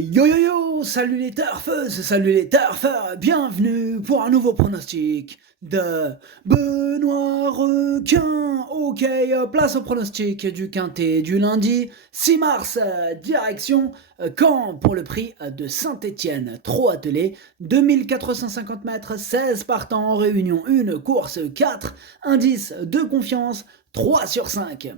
Yo yo yo, salut les turfeuses, salut les turfeurs, bienvenue pour un nouveau pronostic de Benoît Requin. Ok, place au pronostic du quintet du lundi 6 mars, direction Caen pour le prix de Saint-Étienne. 3 attelés, 2450 mètres, 16 partants en réunion, une course 4, indice de confiance 3 sur 5.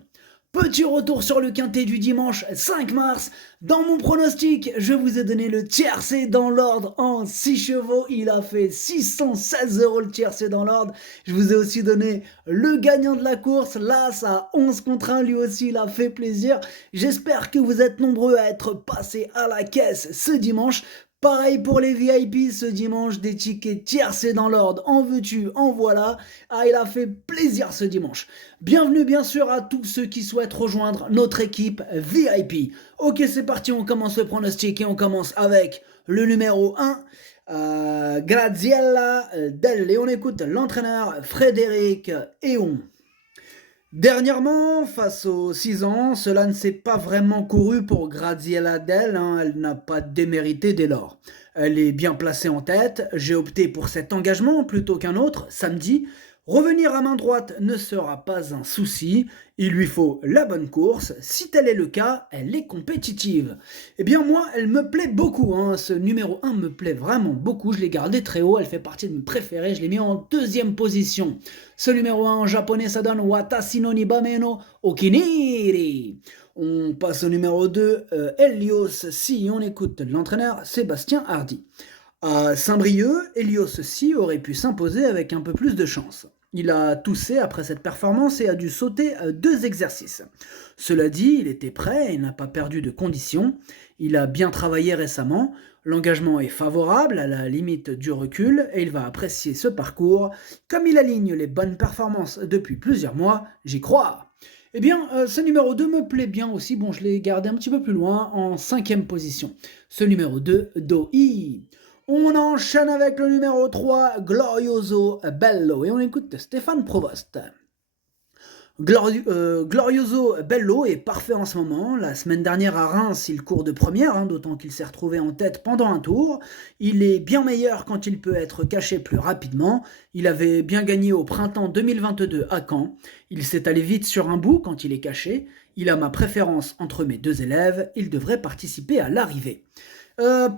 Petit retour sur le quintet du dimanche 5 mars. Dans mon pronostic, je vous ai donné le tiercé dans l'ordre en 6 chevaux. Il a fait 616 € le tiercé dans l'ordre. Je vous ai aussi donné le gagnant de la course. Là, ça a 11 contre 1. Lui aussi, il a fait plaisir. J'espère que vous êtes nombreux à être passés à la caisse ce dimanche. Pareil pour les VIP ce dimanche, des tickets tiercés dans l'ordre, en veux-tu, en voilà. Ah, il a fait plaisir ce dimanche. Bienvenue bien sûr à tous ceux qui souhaitent rejoindre notre équipe VIP. Ok, c'est parti, on commence le pronostic et on commence avec le numéro 1, Graziella Delle. Et on écoute l'entraîneur Frédéric Héon. Dernièrement, face aux 6 ans, cela ne s'est pas vraiment couru pour Graziella Delle, elle n'a pas démérité dès lors. Elle est bien placée en tête, j'ai opté pour cet engagement plutôt qu'un autre, samedi. Revenir à main droite ne sera pas un souci, il lui faut la bonne course, si tel est le cas, elle est compétitive. Eh bien moi, elle me plaît beaucoup, ce numéro 1 me plaît vraiment beaucoup, je l'ai gardé très haut, elle fait partie de mes préférés, je l'ai mis en deuxième position. Ce numéro 1 en japonais, ça donne Watashi no Nibameno Okiniri. On passe au numéro 2, Helios Si, on écoute l'entraîneur Sébastien Hardy. À Saint-Brieuc, Helios Si aurait pu s'imposer avec un peu plus de chance. Il a toussé après cette performance et a dû sauter 2 exercices. Cela dit, il était prêt et n'a pas perdu de condition. Il a bien travaillé récemment, l'engagement est favorable à la limite du recul et il va apprécier ce parcours. Comme il aligne les bonnes performances depuis plusieurs mois, j'y crois. Eh bien, ce numéro 2 me plaît bien aussi. Bon, je l'ai gardé un petit peu plus loin, en 5e position. Ce numéro 2, Doi. On enchaîne avec le numéro 3, Glorioso Bello. Et on écoute Stéphane Provost. Glorioso Bello est parfait en ce moment. La semaine dernière à Reims, il court de première, d'autant qu'il s'est retrouvé en tête pendant un tour. Il est bien meilleur quand il peut être caché plus rapidement. Il avait bien gagné au printemps 2022 à Caen. Il s'est allé vite sur un bout quand il est caché. Il a ma préférence entre mes 2 élèves. Il devrait participer à l'arrivée.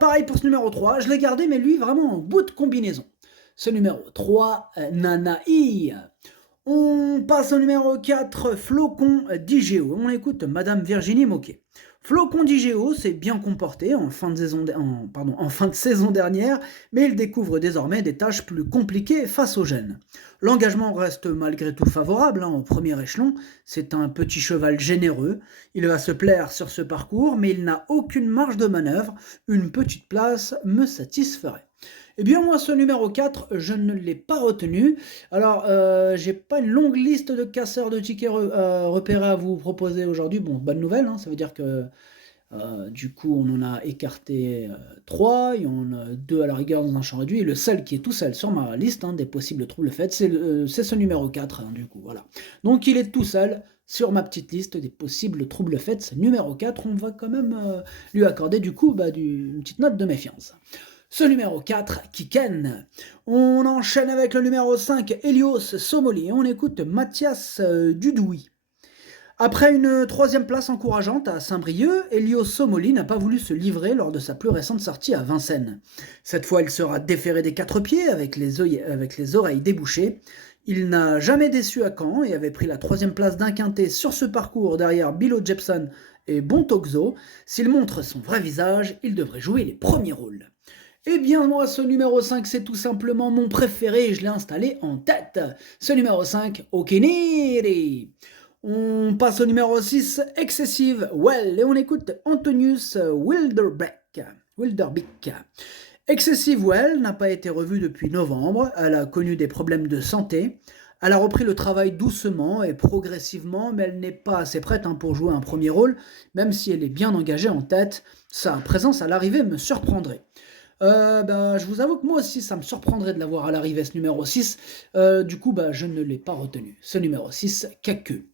Pareil pour ce numéro 3, je l'ai gardé, mais lui vraiment en bout de combinaison. Ce numéro 3, Nanaï. On passe au numéro 4, Flocon d'IGO. On écoute Madame Virginie Moquet. Flocon d'IGO s'est bien comporté en fin de saison dernière, mais il découvre désormais des tâches plus compliquées face aux jeunes. L'engagement reste malgré tout favorable au premier échelon, c'est un petit cheval généreux, il va se plaire sur ce parcours, mais il n'a aucune marge de manœuvre, une petite place me satisferait. Eh bien moi ce numéro 4, je ne l'ai pas retenu. Alors j'ai pas une longue liste de casseurs de tickets repérés à vous proposer aujourd'hui. Bon, bonne nouvelle, ça veut dire que du coup on en a écarté 3, il y en a 2 à la rigueur dans un champ réduit, et le seul qui est tout seul sur ma liste des possibles troubles faits, c'est ce numéro 4, du coup, voilà. Donc il est tout seul sur ma petite liste des possibles troubles faits, c'est numéro 4, on va quand même lui accorder du coup une petite note de méfiance. Ce numéro 4, Kiken. On enchaîne avec le numéro 5, Helios Somoli. On écoute Mathias Dudouis. Après une 3e place encourageante à Saint-Brieuc, Helios Somoli n'a pas voulu se livrer lors de sa plus récente sortie à Vincennes. Cette fois, il sera déféré des 4 pieds avec les oreilles débouchées. Il n'a jamais déçu à Caen et avait pris la 3e place d'un quintet sur ce parcours derrière Bilo Jepson et Bontoxo. S'il montre son vrai visage, il devrait jouer les premiers rôles. Eh bien moi ce numéro 5 c'est tout simplement mon préféré et je l'ai installé en tête. Ce numéro 5, Okiniri. On passe au numéro 6, Excessive Well, et on écoute Antonius Wilderbeck. Excessive Well n'a pas été revue depuis novembre, elle a connu des problèmes de santé. Elle a repris le travail doucement et progressivement, mais elle n'est pas assez prête pour jouer un premier rôle, même si elle est bien engagée en tête. Sa présence à l'arrivée me surprendrait. Je vous avoue que moi aussi ça me surprendrait de l'avoir à l'arrivée ce numéro 6, du coup je ne l'ai pas retenu. Ce numéro 6, Kaku.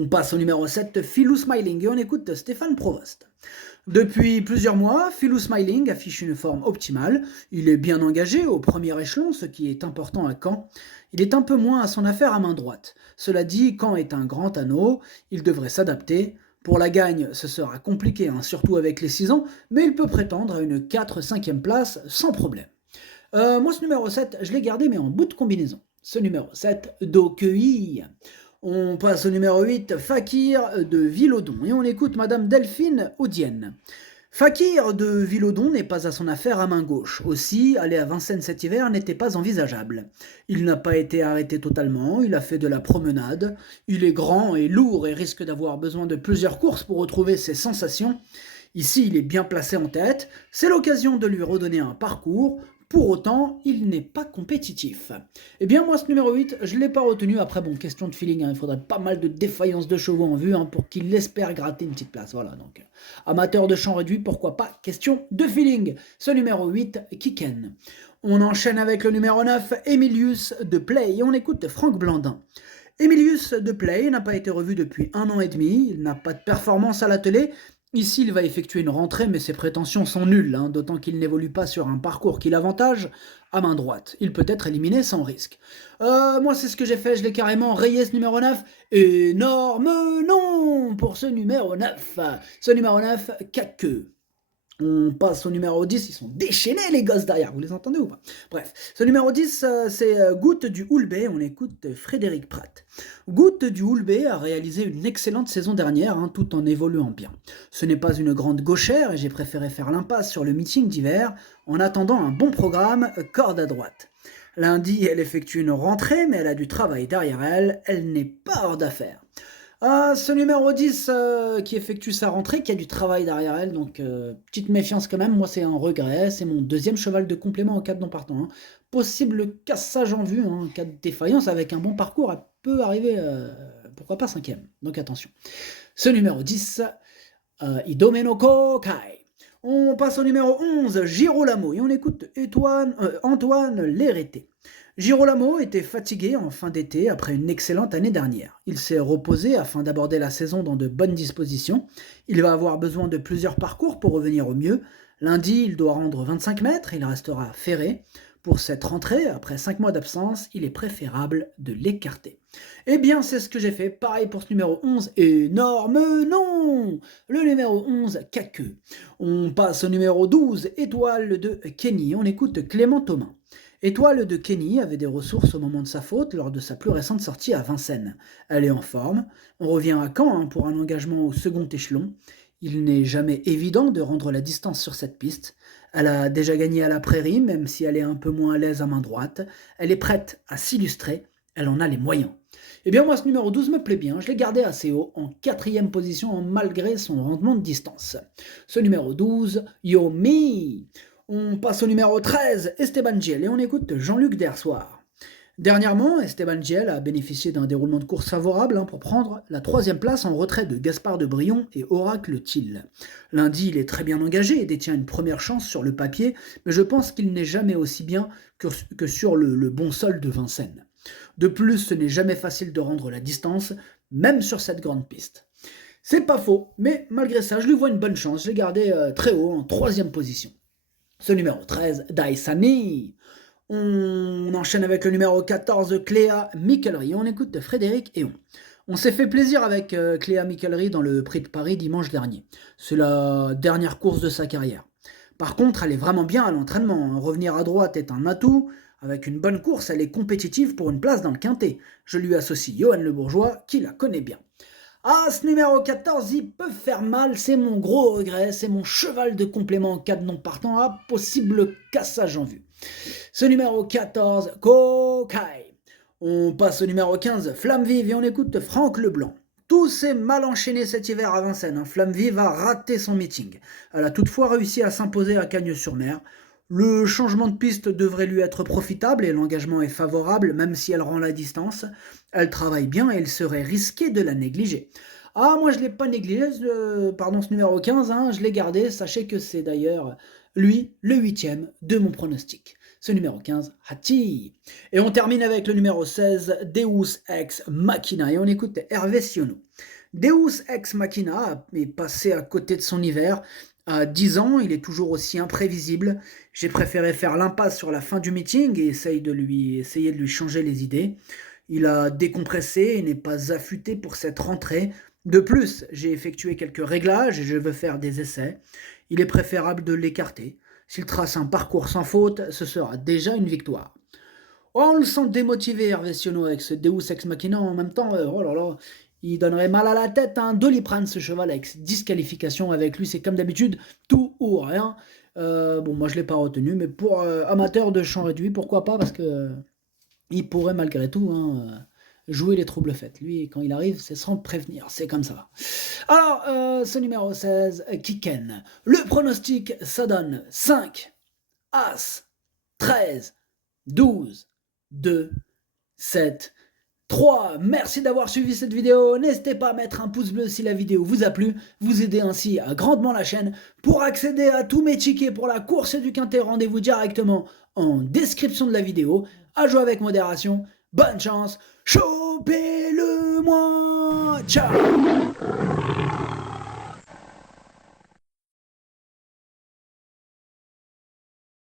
On passe au numéro 7, Philou Smiling, et on écoute Stéphane Provost. Depuis plusieurs mois, Philou Smiling affiche une forme optimale. Il est bien engagé au premier échelon, ce qui est important à Caen. Il est un peu moins à son affaire à main droite. Cela dit, Caen est un grand anneau, il devrait s'adapter. Pour la gagne, ce sera compliqué, surtout avec les 6 ans, mais il peut prétendre à une 4-5e place sans problème. Moi, ce numéro 7, je l'ai gardé, mais en bout de combinaison. Ce numéro 7, Dokuyi. On passe au numéro 8, Fakir de Villodon, et on écoute Madame Delphine Audienne. Fakir de Villodon n'est pas à son affaire à main gauche. Aussi, aller à Vincennes cet hiver n'était pas envisageable. Il n'a pas été arrêté totalement, il a fait de la promenade. Il est grand et lourd et risque d'avoir besoin de plusieurs courses pour retrouver ses sensations. Ici, il est bien placé en tête. C'est l'occasion de lui redonner un parcours. Pour autant, il n'est pas compétitif. Eh bien, moi, ce numéro 8, je ne l'ai pas retenu. Après, bon, question de feeling, il faudrait pas mal de défaillance de chevaux en vue pour qu'il espère gratter une petite place. Voilà, donc, amateur de champ réduit, pourquoi pas, question de feeling. Ce numéro 8, Kiken. On enchaîne avec le numéro 9, Emilius de Play, et on écoute Franck Blandin. Emilius de Play n'a pas été revu depuis 1 an et demi, il n'a pas de performance à l'attelé. Ici, il va effectuer une rentrée, mais ses prétentions sont nulles, d'autant qu'il n'évolue pas sur un parcours qui l'avantage à main droite. Il peut être éliminé sans risque. Moi, c'est ce que j'ai fait, je l'ai carrément rayé ce numéro 9. Énorme non pour ce numéro 9. Ce numéro 9, queue. On passe au numéro 10, ils sont déchaînés les gosses derrière, vous les entendez ou pas? Bref, ce numéro 10, c'est Goutte du Houlbé, on écoute Frédéric Pratt. Goutte du Houlbé a réalisé une excellente saison dernière, tout en évoluant bien. Ce n'est pas une grande gauchère et j'ai préféré faire l'impasse sur le meeting d'hiver en attendant un bon programme, corde à droite. Lundi, elle effectue une rentrée, mais elle a du travail derrière elle, elle n'est pas hors d'affaire. Ce numéro 10 qui effectue sa rentrée, qui a du travail derrière elle, donc petite méfiance quand même, moi c'est un regret, c'est mon deuxième cheval de complément en cas de non partant. Possible cassage en vue, en cas de défaillance, avec un bon parcours, elle peut arriver, pourquoi pas 5e, donc attention. Ce numéro 10, Idomeno Kai. On passe au numéro 11, Girolamo, et on écoute Antoine Lérété. Girolamo était fatigué en fin d'été après une excellente année dernière. Il s'est reposé afin d'aborder la saison dans de bonnes dispositions. Il va avoir besoin de plusieurs parcours pour revenir au mieux. Lundi, il doit rendre 25 mètres, il restera ferré. Pour cette rentrée, après 5 mois d'absence, il est préférable de l'écarter. Eh bien, c'est ce que j'ai fait. Pareil pour ce numéro 11. Énorme non. Le numéro 11, queue. On passe au numéro 12, Étoile de Kenny. On écoute Clément Thomas. Étoile de Kenny avait des ressources au moment de sa faute lors de sa plus récente sortie à Vincennes. Elle est en forme. On revient à Caen pour un engagement au second échelon. Il n'est jamais évident de rendre la distance sur cette piste. Elle a déjà gagné à la Prairie, même si elle est un peu moins à l'aise à main droite. Elle est prête à s'illustrer. Elle en a les moyens. Eh bien moi ce numéro 12 me plaît bien, je l'ai gardé assez haut, en 4e position malgré son rendement de distance. Ce numéro 12, Yomi. On passe au numéro 13, Esteban Giel, et on écoute Jean-Luc Dersoir. Dernièrement, Esteban Giel a bénéficié d'un déroulement de course favorable pour prendre la 3e place en retrait de Gaspard de Brion et Oracle Thiel. Lundi, il est très bien engagé et détient une première chance sur le papier, mais je pense qu'il n'est jamais aussi bien que sur le bon sol de Vincennes. De plus, ce n'est jamais facile de rendre la distance, même sur cette grande piste. C'est pas faux, mais malgré ça, je lui vois une bonne chance, je l'ai gardé très haut, en 3e position. Ce numéro 13, Daisani. On enchaîne avec le numéro 14, Cléa Michelry. On écoute Frédéric Héon. On s'est fait plaisir avec Cléa Michelry dans le Prix de Paris dimanche dernier. C'est la dernière course de sa carrière. Par contre, elle est vraiment bien à l'entraînement. Revenir à droite est un atout. Avec une bonne course, elle est compétitive pour une place dans le quintet. Je lui associe Johan Le Bourgeois, qui la connaît bien. Ce numéro 14, il peut faire mal, c'est mon gros regret, c'est mon cheval de complément en cas de non partant, possible cassage en vue. Ce numéro 14, Kokai. On passe au numéro 15, Flamme Vive, et on écoute Franck Leblanc. Tout s'est mal enchaîné cet hiver à Vincennes, Flamme Vive a raté son meeting. Elle a toutefois réussi à s'imposer à Cagnes-sur-Mer. Le changement de piste devrait lui être profitable et l'engagement est favorable même si elle rend la distance. Elle travaille bien et il serait risqué de la négliger. Moi je ne l'ai pas négligé, ce numéro 15, je l'ai gardé. Sachez que c'est d'ailleurs lui le 8e de mon pronostic. ce numéro 15, Hati. Et on termine avec le numéro 16, Deus Ex Machina, et on écoute Hervé Siono. Deus Ex Machina est passé à côté de son hiver. À 10 ans, il est toujours aussi imprévisible. J'ai préféré faire l'impasse sur la fin du meeting et essayer de lui changer les idées. Il a décompressé et n'est pas affûté pour cette rentrée. De plus, j'ai effectué quelques réglages et je veux faire des essais. Il est préférable de l'écarter. S'il trace un parcours sans faute, ce sera déjà une victoire. Oh, on le sent démotivé, Hervé Siono, avec ce Deus Ex Machina. En même temps, oh là là, il donnerait mal à la tête à un Doliprane, ce cheval, avec cette disqualification avec lui. C'est comme d'habitude, tout ou rien. Bon, moi, je ne l'ai pas retenu, mais pour amateur de chant réduit, pourquoi pas, parce que il pourrait malgré tout jouer les troubles faits. Lui, quand il arrive, c'est sans prévenir, c'est comme ça. Alors, ce numéro 16, Kiken. Le pronostic, ça donne 5, As, 13, 12, 2, 7, 3. Merci d'avoir suivi cette vidéo. N'hésitez pas à mettre un pouce bleu si la vidéo vous a plu. Vous aidez ainsi grandement la chaîne. Pour accéder à tous mes tickets pour la course du Quintet, rendez-vous directement en description de la vidéo. À jouer avec modération. Bonne chance. Chopez-le moi. Ciao.